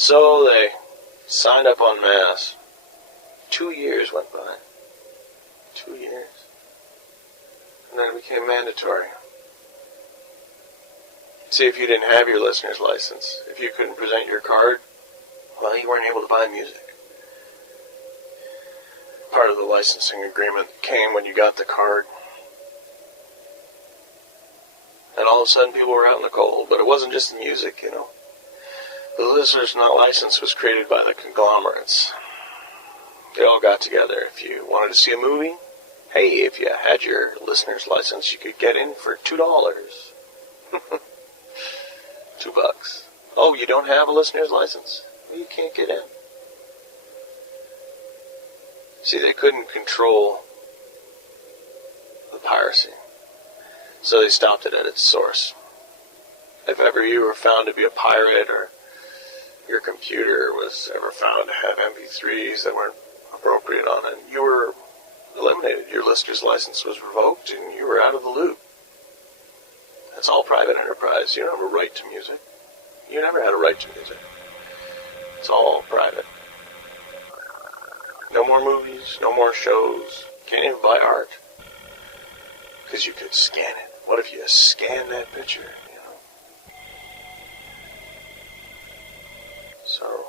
So they signed up en masse. 2 years went by. 2 years. And then it became mandatory. See, if you didn't have your listener's license, if you couldn't present your card, well, you weren't able to buy music. Part of the licensing agreement came when you got the card. And all of a sudden people were out in the cold. But it wasn't just the music, you know. The listener's not license was created by the conglomerates. They all got together. If you wanted to see a movie, hey, if you had your listener's license, you could get in for $2. $2. Oh, you don't have a listener's license? Well, you can't get in. See, they couldn't control the piracy, so they stopped it at its source. If ever you were found to be a pirate, or your computer was ever found to have MP3s that weren't appropriate on it, you were eliminated. Your listener's license was revoked, and you were out of the loop. That's all private enterprise. You don't have a right to music. You never had a right to music. It's all private. No more movies, no more shows. Can't even buy art. Because you could scan it. What if you scan that picture, you know? So,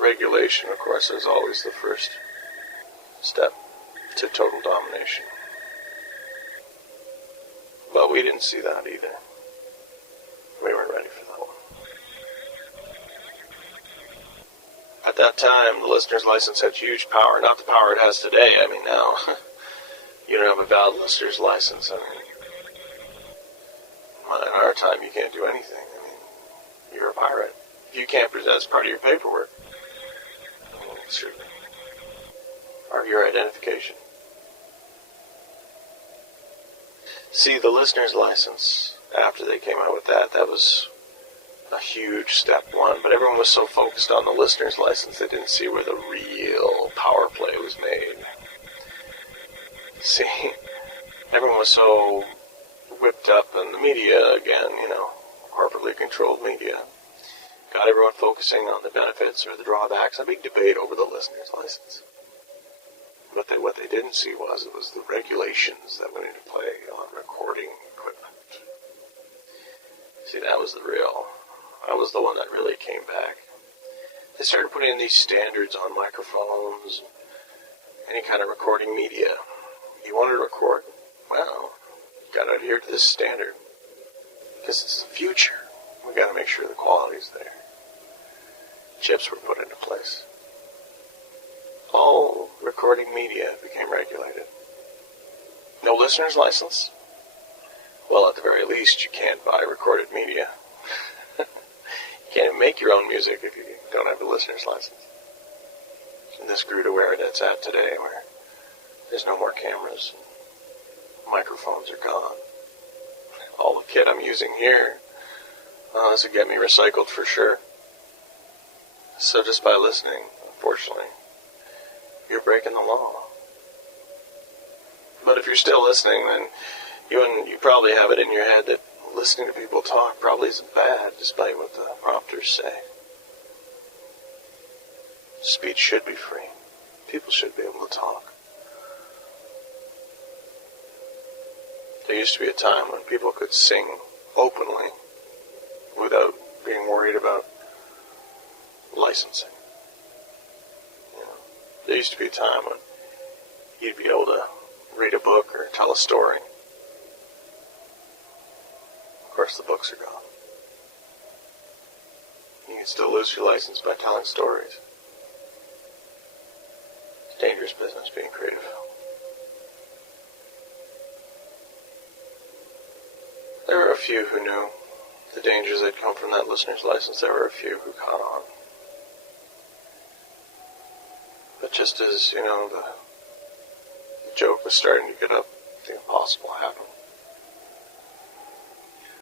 regulation, of course, is always the first step to total domination. But we didn't see that either. We weren't ready for that one. At that time, the listener's license had huge power. Not the power it has today. I mean, now, you don't have a valid listener's license. I mean, in our time, you can't do anything. I mean, you're a pirate. You can't present as part of your paperwork. Or your identification. See, the listener's license, after they came out with that, that was a huge step one. But everyone was so focused on the listener's license, they didn't see where the real power play was made. See, everyone was so whipped up in the media again, you know, corporately controlled media. Got everyone focusing on the benefits or the drawbacks. A big debate over the listener's license. But what they didn't see was the regulations that went into play on recording equipment. See, that was the one that really came back. They started putting in these standards on microphones, any kind of recording media. You wanted to record, well, you got to adhere to this standard. Because it's the future. We got to make sure the quality's there. Chips were put into place. All recording media became regulated. No listener's license? Well, at the very least, you can't buy recorded media. You can't even make your own music if you don't have a listener's license. And this grew to where it's at today, where there's no more cameras. Microphones are gone. All the kit I'm using here, this would get me recycled for sure. So just by listening, unfortunately, you're breaking the law. But if you're still listening, then you probably have it in your head that listening to people talk probably isn't bad, despite what the prompters say. Speech should be free. People should be able to talk. There used to be a time when people could sing openly without being worried about licensing. You know, there used to be a time when you'd be able to read a book or tell a story. Of course, the books are gone. You can still lose your license by telling stories. It's a dangerous business being creative. There were a few who knew the dangers that come from that listener's license. There were a few who caught on. But just as, you know, the joke was starting to get up, the impossible happened.